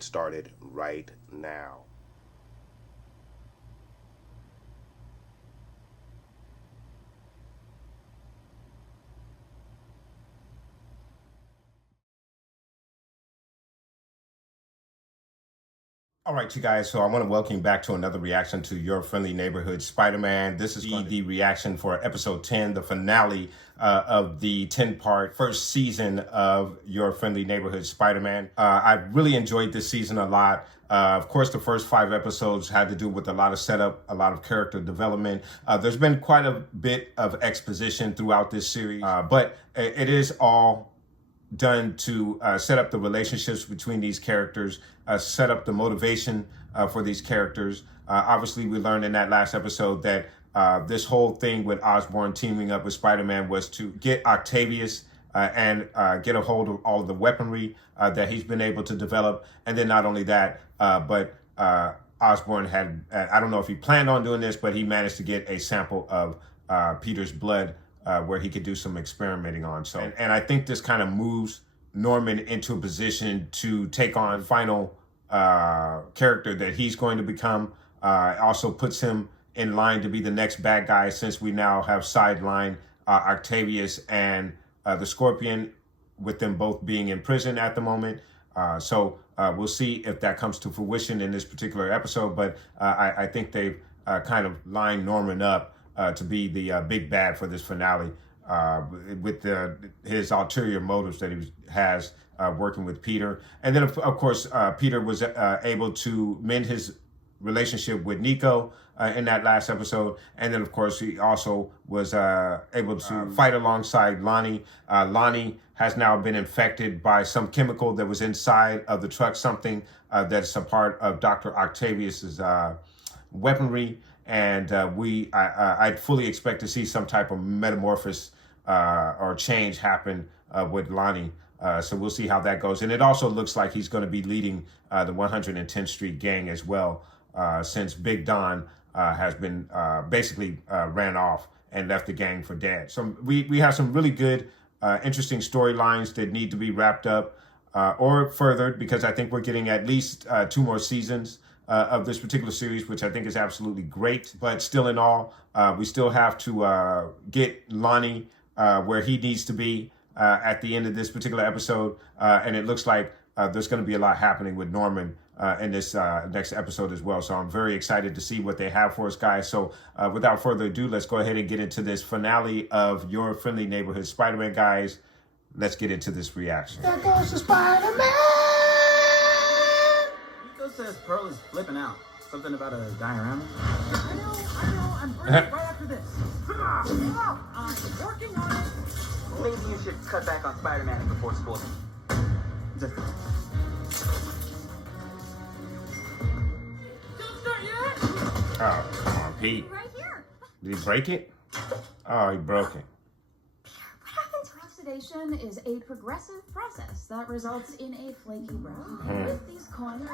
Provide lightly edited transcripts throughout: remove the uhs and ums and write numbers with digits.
get started right now. All right, you guys, so I want to welcome you back to another reaction to Your Friendly Neighborhood Spider-Man. This is the reaction for episode 10, the finale of the 10-part first season of Your Friendly Neighborhood Spider-Man. I really enjoyed this season a lot. Of course, the first 5 episodes had to do with a lot of setup, a lot of character development. There's been quite a bit of exposition throughout this series, but it is all done to set up the relationships between these characters, set up the motivation for these characters. Obviously, we learned in that last episode that this whole thing with Osborn teaming up with Spider-Man was to get Octavius and get a hold of all of the weaponry that he's been able to develop. And then not only that, but Osborn had, I don't know if he planned on doing this, but he managed to get a sample of Peter's blood where he could do some experimenting on. So, and I think this kind of moves Norman into a position to take on final character that he's going to become. Also puts him in line to be the next bad guy, since we now have sidelined Octavius and the Scorpion, with them both being in prison at the moment. So we'll see if that comes to fruition in this particular episode, but I think they've kind of lined Norman up to be the big bad for this finale, with his ulterior motives that he has working with Peter. And then, of course, Peter was able to mend his relationship with Nico in that last episode. And then, of course, he also was able to fight alongside Lonnie. Lonnie has now been infected by some chemical that was inside of the truck, something that's a part of Dr. Octavius's weaponry. And I fully expect to see some type of metamorphosis or change happen with Lonnie. So we'll see how that goes. And it also looks like he's going to be leading the 110th Street gang as well, since Big Don has been basically ran off and left the gang for dead. So we have some really good, interesting storylines that need to be wrapped up or furthered, because I think we're getting at least 2 more seasons of this particular series, which I think is absolutely great. But still in all, we still have to get Lonnie where he needs to be at the end of this particular episode. And it looks like there's going to be a lot happening with Norman in this next episode as well. So I'm very excited to see what they have for us, guys. So without further ado, let's go ahead and get into this finale of Your Friendly Neighborhood Spider-Man, guys. Let's get into this reaction. There goes the Spider-Man! Says Pearl is flipping out. Something about a diorama. I know. I'm bringing it right after this. I'm working on it. Maybe you should cut back on Spider-Man before school. Don't start yet. Oh, come on, Pete. Right here. Did he break it? Oh, he broke it. Oxidation is a progressive process that results in a flaky brown. With these coins.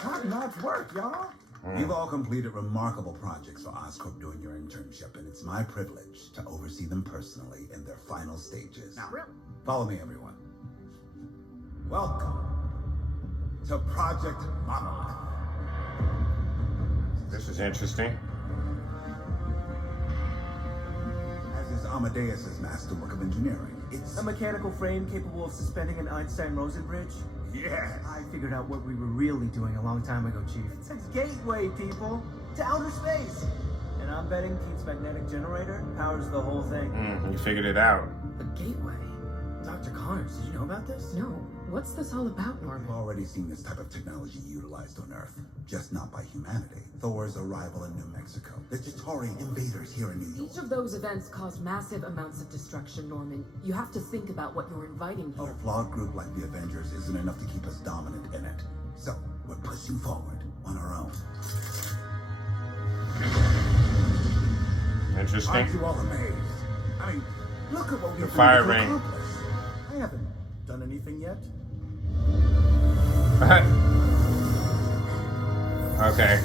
Top-notch work, y'all. You've all completed remarkable projects for Oscorp during your internship, and it's my privilege to oversee them personally in their final stages. Not really. Follow me, everyone. Welcome to Project Monolith. This is interesting. As is Amadeus's masterwork of engineering. It's a mechanical frame capable of suspending an Einstein-Rosen bridge? Yes. I figured out what we were really doing a long time ago, Chief. It's a gateway, people, to outer space. And I'm betting Pete's magnetic generator powers the whole thing. You figured it out. A gateway? Dr. Connors, did you know about this? No. What's this all about, Norman? We've already seen this type of technology utilized on Earth, just not by humanity. Thor's arrival in New Mexico, the Chitauri invaders here in New York. Each of those events caused massive amounts of destruction, Norman. You have to think about what you're inviting A here. flawed group like the Avengers isn't enough to keep us dominant in it. So, we're pushing forward on our own. Interesting. Aren't you all amazed? I mean, look at what we've The been fire able to ring. accomplish. I haven't done anything yet. Okay.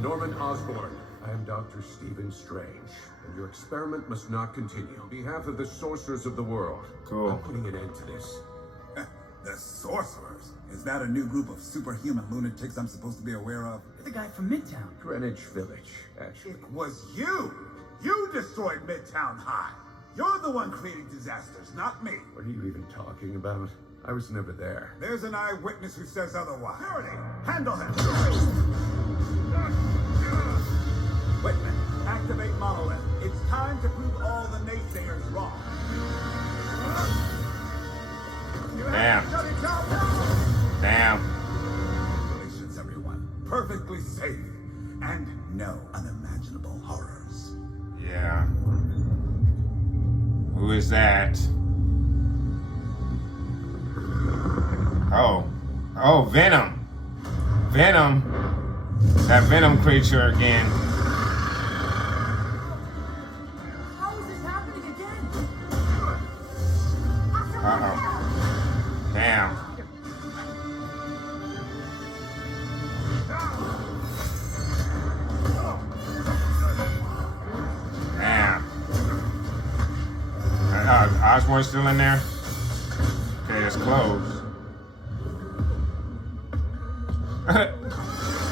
Norman Osborn, I am Dr. Stephen Strange, and your experiment must not continue. On behalf of the sorcerers of the world, Cool. I'm putting an end to this. The Sorcerers? Is that a new group of superhuman lunatics I'm supposed to be aware of? You're the guy from Midtown. Greenwich Village, actually. It was you! You destroyed Midtown High! You're the one creating disasters, not me! What are you even talking about? I was never there. There's an eyewitness who says otherwise. Security! Handle him! Whitman, activate Monolith. It's time to prove all the naysayers wrong. Damn. Damn. Congratulations, everyone. Perfectly safe. And no unimaginable horrors. Yeah. Who is that? Oh. Oh, Venom. Venom. That Venom creature again. How is this happening again? Uh-oh. Damn. Damn. Osborn's still in there? Okay, it's closed.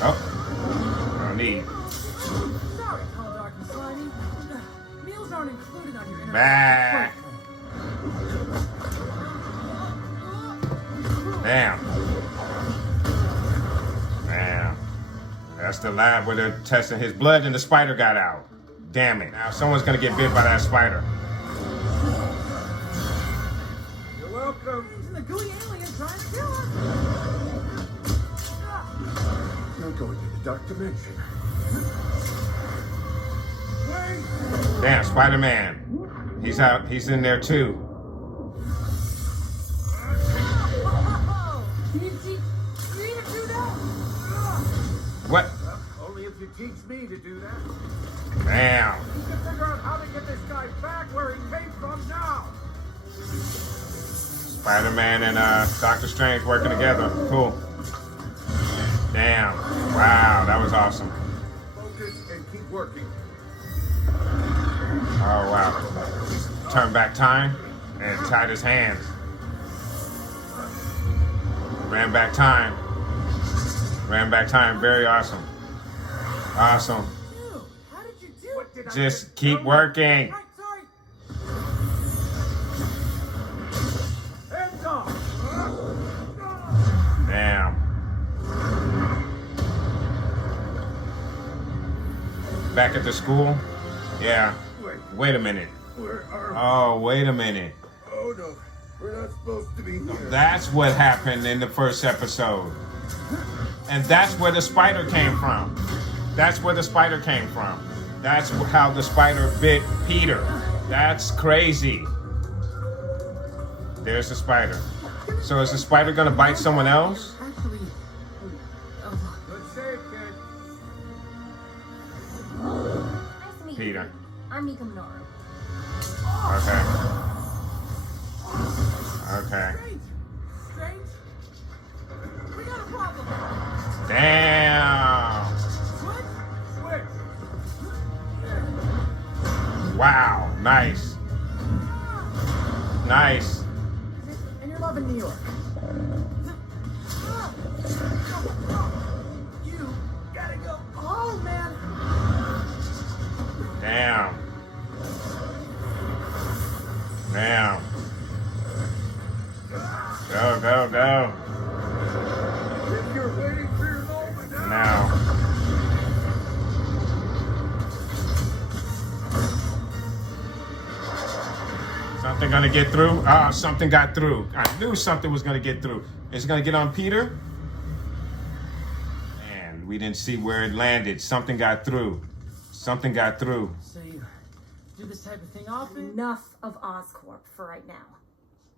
Oh. No need. Sorry, Tall, Dark, and Slimy. Meals aren't included on your internet. Back. Damn. Damn. That's the lab where they're testing his blood and the spider got out. Damn it. Now someone's gonna get bit by that spider. You're welcome. And the gooey alien trying to kill us. Not going to the dark dimension. Damn, Spider-Man. He's out. He's in there too. You need to do that? What? Only if you teach me to do that. Damn. We can figure out how to get this guy back where he came from now. Spider-Man and Doctor Strange working together. Cool. Damn. Wow, that was awesome. Focus and keep working. Oh, wow. Turn back time and tied his hands. Ran back time. Ran back time. Very awesome. Awesome. Dude, how did you do What did I Just miss? keep working. Right, sorry. Hands off. Damn. Back at the school? Yeah. Wait a minute. Where are Oh, wait a minute. Oh no, we're not supposed to be here. That's what happened in the first episode. And that's where the spider came from. That's where the spider came from. That's how the spider bit Peter. That's crazy. There's the spider. So is the spider gonna bite someone else? Actually, Good save, kid. Nice to meet Peter. you. I'm Mika Minoru. Okay. Okay. Strange? We got a problem. Damn. What? Quick. Wow. Nice. Nice. And you're loving New York. You gotta go home, man. Damn. Damn. Go, go, go. If you're waiting for your moment now. Now. Something gonna get through? Ah, something got through. I knew something was gonna get through. It's gonna get on Peter? And we didn't see where it landed. Something got through. Something got through. So you do this type of thing often? Enough of Oscorp for right now.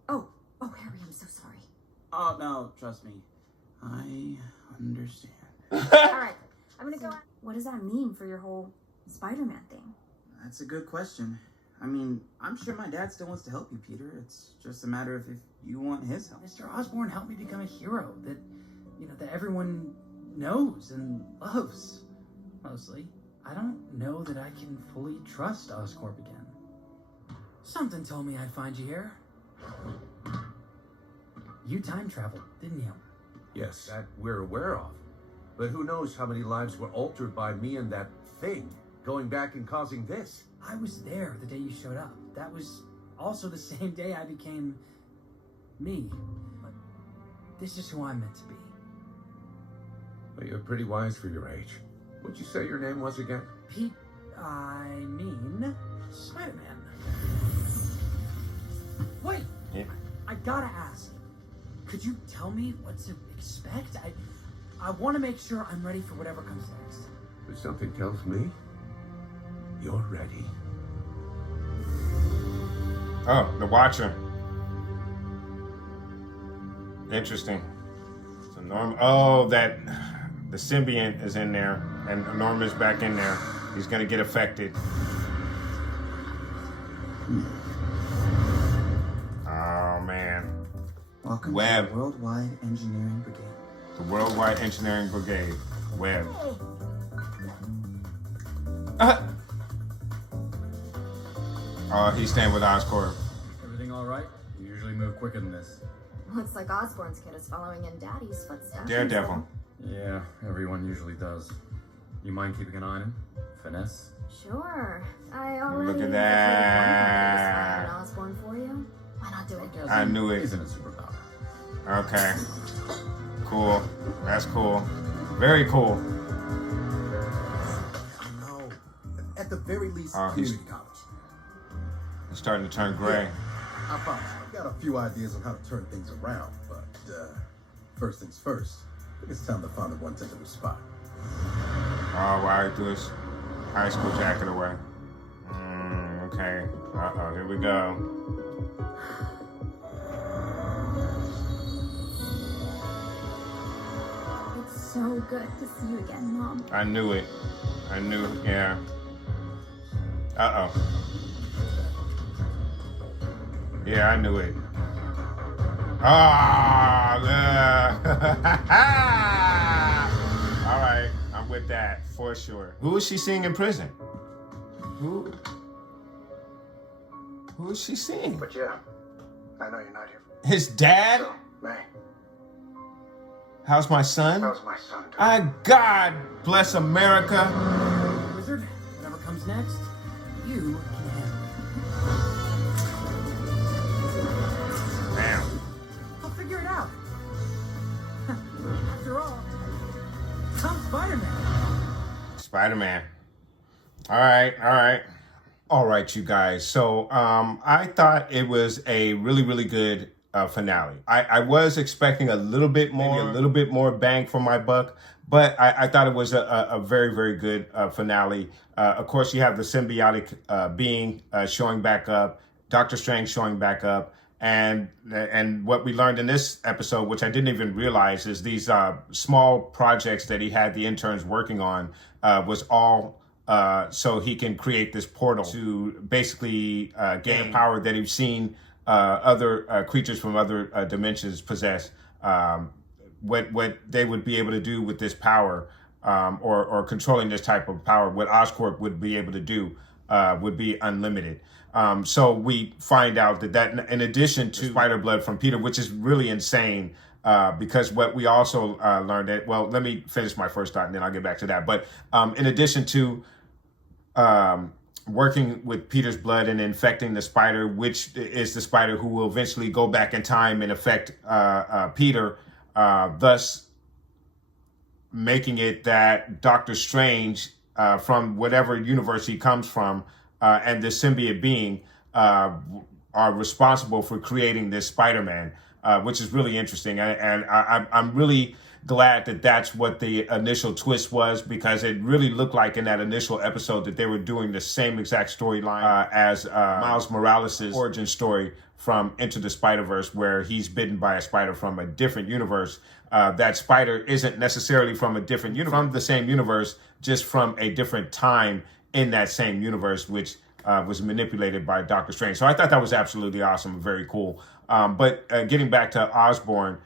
Oh, Harry, I'm so sorry. Oh, no, trust me. I understand. All right, I'm gonna go. What does that mean for your whole Spider-Man thing? That's a good question. I mean, I'm sure my dad still wants to help you, Peter. It's just a matter of if you want his help. Mr. Osborn helped me become a hero that, that everyone knows and loves. Mostly. I don't know that I can fully trust Oscorp again. Something told me I'd find you here. You time traveled, didn't you? Yes, that we're aware of. But who knows how many lives were altered by me and that thing going back and causing this? I was there the day you showed up. That was also the same day I became me. But this is who I'm meant to be. Well, you're pretty wise for your age. What'd you say your name was again? Spider-Man. Wait! Yeah. I gotta ask. Could you tell me what to expect? I want to make sure I'm ready for whatever comes next. But something tells me you're ready. Oh, the Watcher. Interesting. So Norm. Oh, that the symbiont is in there, and Norman's back in there. He's gonna get affected. Oh man. Welcome Web. to the Worldwide Engineering Brigade. The Worldwide Engineering Brigade. Web. Oh, he's staying with Oscorp. Everything all right? You usually move quicker than this. Looks like Osborn's kid is following in Daddy's footsteps. Daredevil. Yeah, everyone usually does. You mind keeping an eye on him? Finesse? Sure. I already Look at have that. an Osborn for you. Why not do it? I knew it. Isn't a superpower. Okay. Cool. That's cool. Very cool. I know. At the very least, Oh, he's- community college. It's starting to turn gray. I promise. I've got a few ideas on how to turn things around, but first things first. I think it's time to find the one tentative spot. Oh, why he threw his high school jacket away. Okay. Uh-oh, here we go. It's so good to see you again, Mom. I knew it. I knew, yeah. Uh-oh. Yeah, I knew it. Ah, all right, I'm with that for sure. Who is she seeing in prison? Who is she seeing? But yeah, I know you're not here. His dad? So, May, How's my son? how's my son doing? God bless America. Wizard, whatever comes next, you can handle it. Damn. I'll figure it out. After all, I'm Spider-Man. Spider-Man. All right, you guys. So I thought it was a really, really good finale. I was expecting a little bit more, maybe a little bit more bang for my buck, but I thought it was a very, very good finale. Of course, you have the symbiotic being showing back up, Doctor Strange showing back up, and what we learned in this episode, which I didn't even realize, is these small projects that he had the interns working on was all so he can create this portal to basically gain power that he's seen other creatures from other dimensions possess. What they would be able to do with this power, or controlling this type of power, what Oscorp would be able to do would be unlimited. So we find out that in addition to spider blood from Peter, which is really insane, because what we also learned that, well, let me finish my first thought and then I'll get back to that. But in addition to working with Peter's blood and infecting the spider, which is the spider who will eventually go back in time and affect Peter, thus making it that Doctor Strange, from whatever universe he comes from, and the symbiote being are responsible for creating this Spider-Man, which is really interesting. And I'm really glad that that's what the initial twist was, because it really looked like in that initial episode that they were doing the same exact storyline as Miles Morales' origin story from Into the Spider-Verse, where he's bitten by a spider from a different universe. That spider isn't necessarily from a different universe, from the same universe, just from a different time in that same universe, which was manipulated by Doctor Strange. So I thought that was absolutely awesome and very cool. But getting back to Osborn,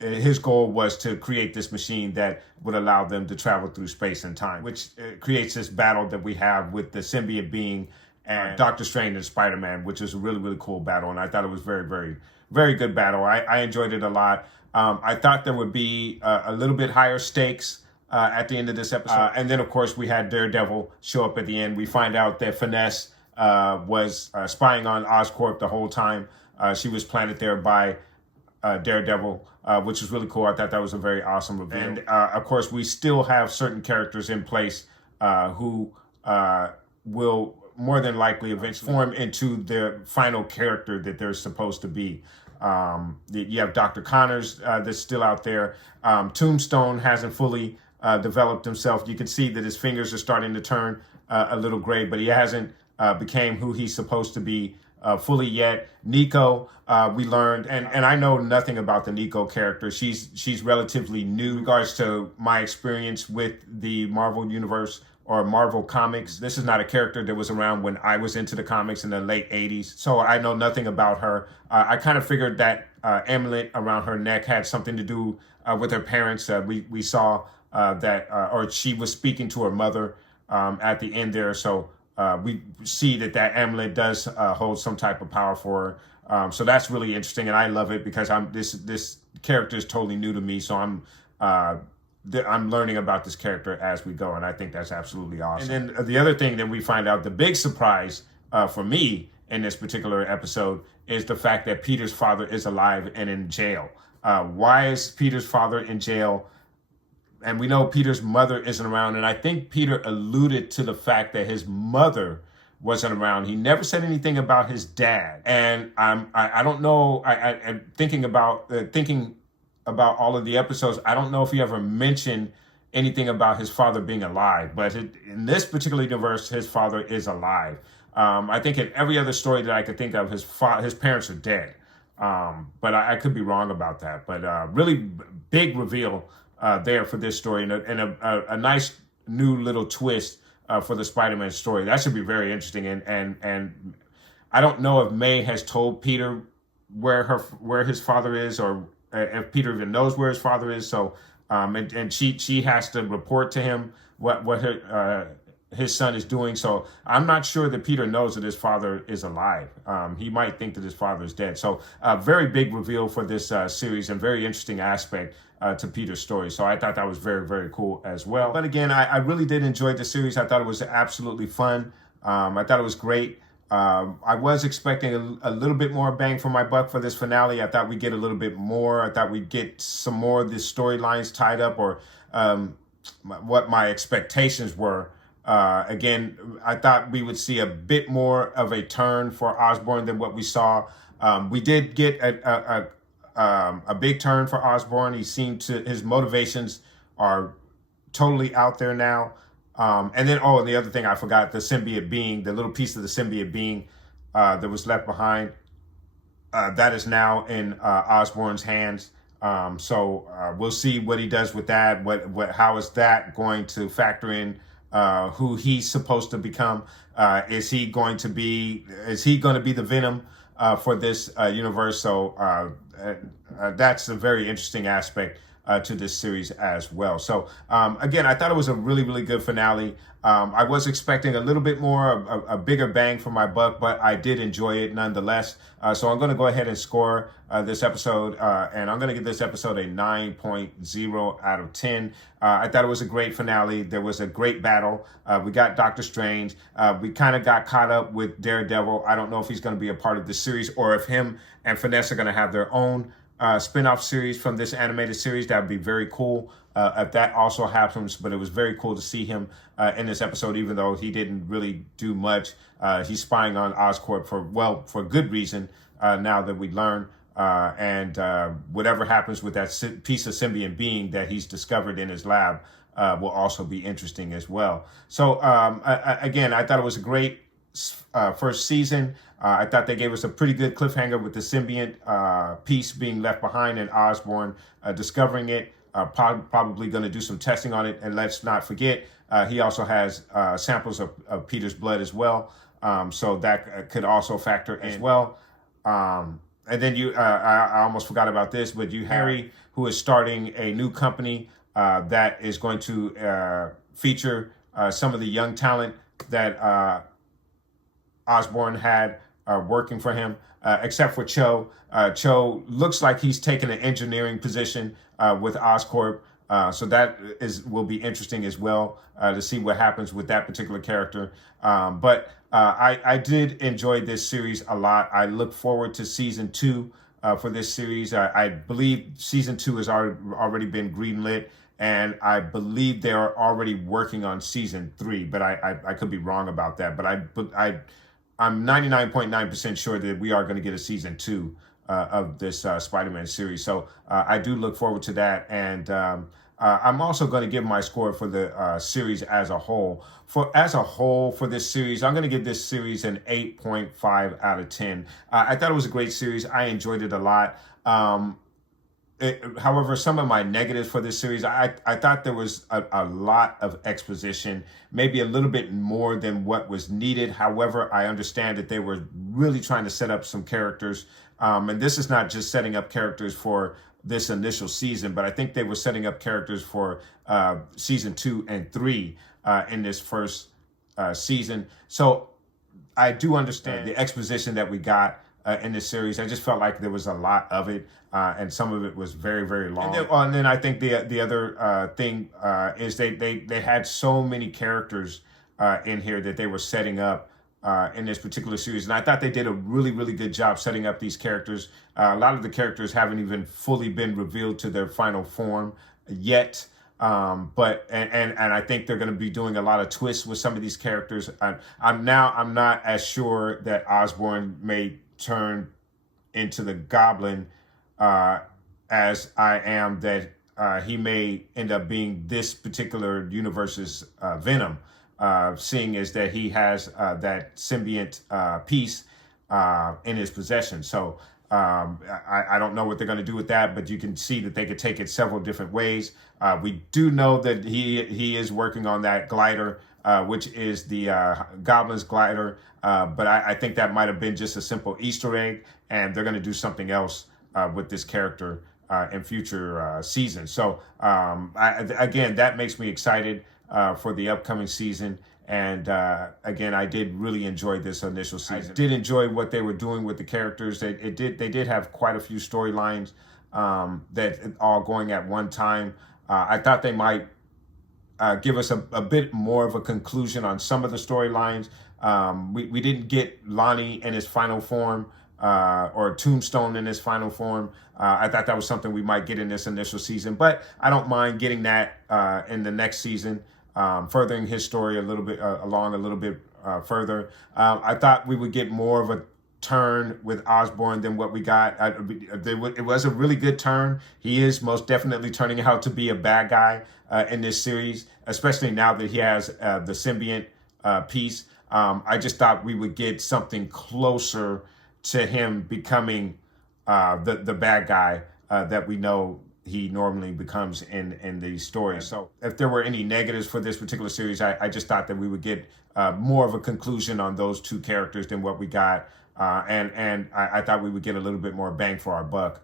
his goal was to create this machine that would allow them to travel through space and time, which creates this battle that we have with the symbiote being and Doctor Strange and Spider-Man, which is a really, really cool battle. And I thought it was very, very, very good battle. I enjoyed it a lot. I thought there would be a little bit higher stakes at the end of this episode. And then, of course, we had Daredevil show up at the end. We find out that Finesse was spying on Oscorp the whole time. She was planted there by Daredevil, which was really cool. I thought that was a very awesome reveal. And, of course, we still have certain characters in place who will more than likely eventually form into the final character that they're supposed to be. You have Dr. Connors that's still out there. Tombstone hasn't fully developed himself. You can see that his fingers are starting to turn a little gray, but he hasn't became who he's supposed to be fully yet. Nico, we learned, and I know nothing about the Nico character. She's relatively new in regards to my experience with the Marvel Universe or Marvel Comics. This is not a character that was around when I was into the comics in the late 80s, so I know nothing about her. I kind of figured that amulet around her neck had something to do with her parents. We saw that, or she was speaking to her mother at the end there, so we see that amulet does hold some type of power for her. So that's really interesting, and I love it because this character is totally new to me, so I'm learning about this character as we go, and I think that's absolutely awesome. And then the other thing that we find out, the big surprise for me in this particular episode, is the fact that Peter's father is alive and in jail. Why is Peter's father in jail? And we know Peter's mother isn't around, and I think Peter alluded to the fact that his mother wasn't around. He never said anything about his dad, and I don't know. I'm thinking about all of the episodes. I don't know if he ever mentioned anything about his father being alive, but in this particular universe, his father is alive. I think in every other story that I could think of, his parents are dead. But I could be wrong about that. But really big reveal there for this story, and a nice new little twist for the Spider-Man story. That should be very interesting. And I don't know if May has told Peter where his father is, or if Peter even knows where his father is. So and she has to report to him what his son is doing. So I'm not sure that Peter knows that his father is alive. He might think that his father is dead. So a very big reveal for this series, and very interesting aspect to Peter's story. So I thought that was very, very cool as well. But again, I really did enjoy the series. I thought it was absolutely fun. I thought it was great. I was expecting a little bit more bang for my buck for this finale. I thought we'd get a little bit more. I thought we'd get some more of the storylines tied up, or what my expectations were. Again, I thought we would see a bit more of a turn for Osborn than what we saw. We did get a big turn for Osborn. His motivations are totally out there now. And then, the other thing I forgot, the symbiote being, the little piece of the symbiote being that was left behind, that is now in Osborn's hands. So we'll see what he does with that. How is that going to factor in who he's supposed to become? Is he going to be the Venom for this universe? So that's a very interesting aspect to this series as well. So again, I thought it was a really, really good finale. I was expecting a little bit more, a bigger bang for my buck, but I did enjoy it nonetheless. So I'm going to go ahead and score this episode, and I'm going to give this episode a 9.0 out of 10. I thought it was a great finale. There was a great battle. We got Doctor Strange. We kind of got caught up with Daredevil. I don't know if he's going to be a part of this series, or if him and Finesse are going to have their own spin-off series from this animated series. That would be very cool if that also happens. But it was very cool to see him in this episode, even though he didn't really do much. He's spying on Oscorp for good reason, now that we learn. And whatever happens with that piece of symbiont being that he's discovered in his lab will also be interesting as well. So again, I thought it was a great first season. I thought they gave us a pretty good cliffhanger with the symbiont piece being left behind, and Osborn discovering it, probably going to do some testing on it. And let's not forget, he also has samples of Peter's blood as well. So that could also factor in as well. And then I almost forgot about this, but you Harry, who is starting a new company that is going to feature some of the young talent that Osborn had working for him, except for Cho. Cho looks like he's taken an engineering position with Oscorp. So that will be interesting as well to see what happens with that particular character. But I did enjoy this series a lot. I look forward to season 2 for this series. I believe season 2 has already been greenlit, and I believe they are already working on season 3. But I could be wrong about that. But I'm 99.9% sure that we are going to get a season 2 of this Spider-Man series. So I do look forward to that. And I'm also going to give my score for the series as a whole. For this series, I'm going to give this series an 8.5 out of 10. I thought it was a great series. I enjoyed it a lot. However, some of my negatives for this series, I thought there was a lot of exposition, maybe a little bit more than what was needed. However, I understand that they were really trying to set up some characters. And this is not just setting up characters for this initial season, but I think they were setting up characters for season 2 and 3 in this first season. So I do understand the exposition that we got in this series. I just felt like there was a lot of it, and some of it was very, very long. And then I think the other thing is they had so many characters in here that they were setting up in this particular series. And I thought they did a really, really good job setting up these characters. A lot of the characters haven't even fully been revealed to their final form yet. But I think they're going to be doing a lot of twists with some of these characters. I'm not as sure that Osborn may turn into the Goblin as I am that he may end up being this particular universe's Venom, seeing as that he has that symbiont piece in his possession. So I don't know what they're going to do with that, but you can see that they could take it several different ways. We do know that he is working on that glider, which is the Goblin's glider. But I think that might have been just a simple Easter egg, and they're going to do something else with this character in future seasons. So again, that makes me excited for the upcoming season. And again, I did really enjoy this initial season. I did enjoy what they were doing with the characters. They did have quite a few storylines that all going at one time. I thought they might give us a bit more of a conclusion on some of the storylines. We didn't get Lonnie in his final form or Tombstone in his final form. I thought that was something we might get in this initial season, but I don't mind getting that in the next season, furthering his story a little bit along a little bit further. I thought we would get more of a turn with Osborn than what we got. It was a really good turn. He is most definitely turning out to be a bad guy in this series, especially now that he has the symbiont piece. I just thought we would get something closer to him becoming the bad guy that we know he normally becomes in these stories. So if there were any negatives for this particular series, I just thought that we would get more of a conclusion on those two characters than what we got. And I thought we would get a little bit more bang for our buck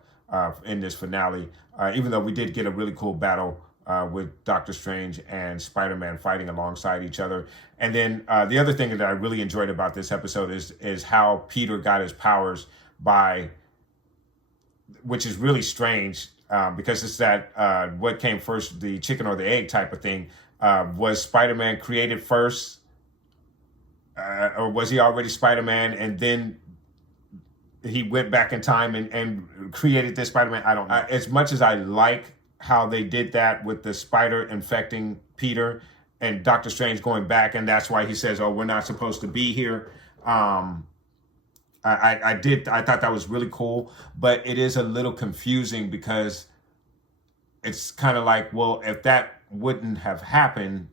in this finale, even though we did get a really cool battle with Doctor Strange and Spider-Man fighting alongside each other. And then the other thing that I really enjoyed about this episode is how Peter got his powers by, which is really strange because it's that what came first, the chicken or the egg type of thing. Was Spider-Man created first? Or was he already Spider-Man and then he went back in time and created this Spider-Man? I don't know. As much as I like how they did that with the spider infecting Peter and Doctor Strange going back, and that's why he says, oh, we're not supposed to be here. I thought that was really cool, but it is a little confusing because it's kind of like, well, if that wouldn't have happened,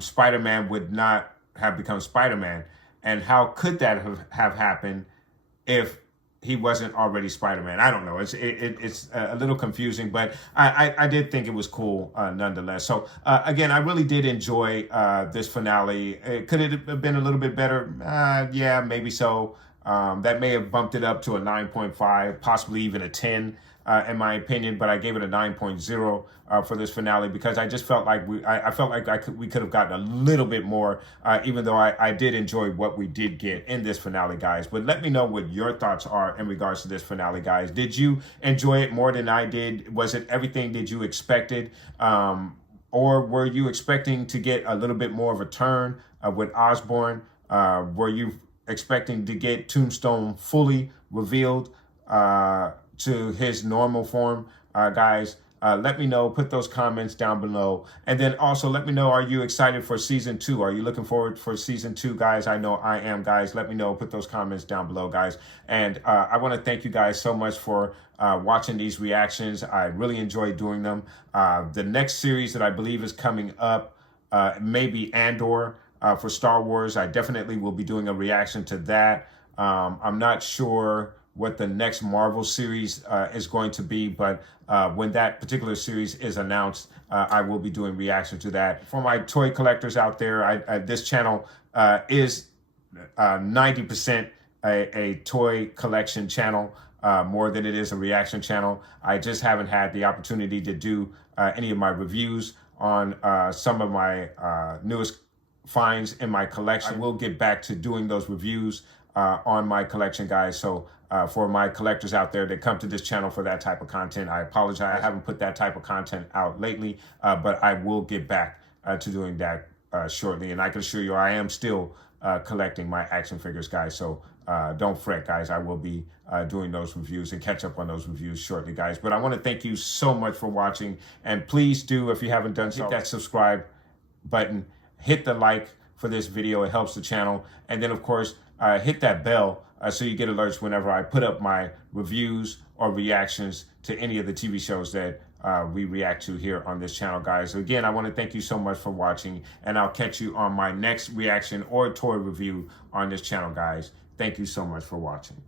Spider-Man would not have become Spider-Man. And how could that have happened if he wasn't already Spider-Man? I don't know. It's a little confusing, but I did think it was cool nonetheless. So again, I really did enjoy this finale. Could it have been a little bit better? Yeah, maybe so. That may have bumped it up to a 9.5, possibly even a 10 in my opinion, but I gave it a 9.0 for this finale because I just felt like I felt like we could have gotten a little bit more, even though I did enjoy what we did get in this finale, guys. But let me know what your thoughts are in regards to this finale, guys. Did you enjoy it more than I did? Was it everything that you expected? Or were you expecting to get a little bit more of a turn with Osborn? Were you expecting to get Tombstone fully revealed to his normal form? Guys, let me know. Put those comments down below. And then also let me know, are you excited for season 2? Are you looking forward for season 2, guys? I know I am, guys. Let me know. Put those comments down below, guys. And I want to thank you guys so much for watching these reactions. I really enjoy doing them. The next series that I believe is coming up may be Andor for Star Wars. I definitely will be doing a reaction to that. I'm not sure what the next Marvel series is going to be, but when that particular series is announced, I will be doing reaction to that. For my toy collectors out there, this channel is 90% a toy collection channel, more than it is a reaction channel. I just haven't had the opportunity to do any of my reviews on some of my newest finds in my collection. I will get back to doing those reviews on my collection, guys. So for my collectors out there that come to this channel for that type of content, I apologize. I haven't put that type of content out lately, but I will get back to doing that shortly. And I can assure you, I am still collecting my action figures, guys. So don't fret, guys. I will be doing those reviews and catch up on those reviews shortly, guys. But I want to thank you so much for watching. And please do, if you haven't done so, hit that subscribe button. Hit the like for this video. It helps the channel. And then, of course, hit that bell so you get alerts whenever I put up my reviews or reactions to any of the TV shows that we react to here on this channel, guys. So again, I want to thank you so much for watching, and I'll catch you on my next reaction or toy review on this channel, guys. Thank you so much for watching.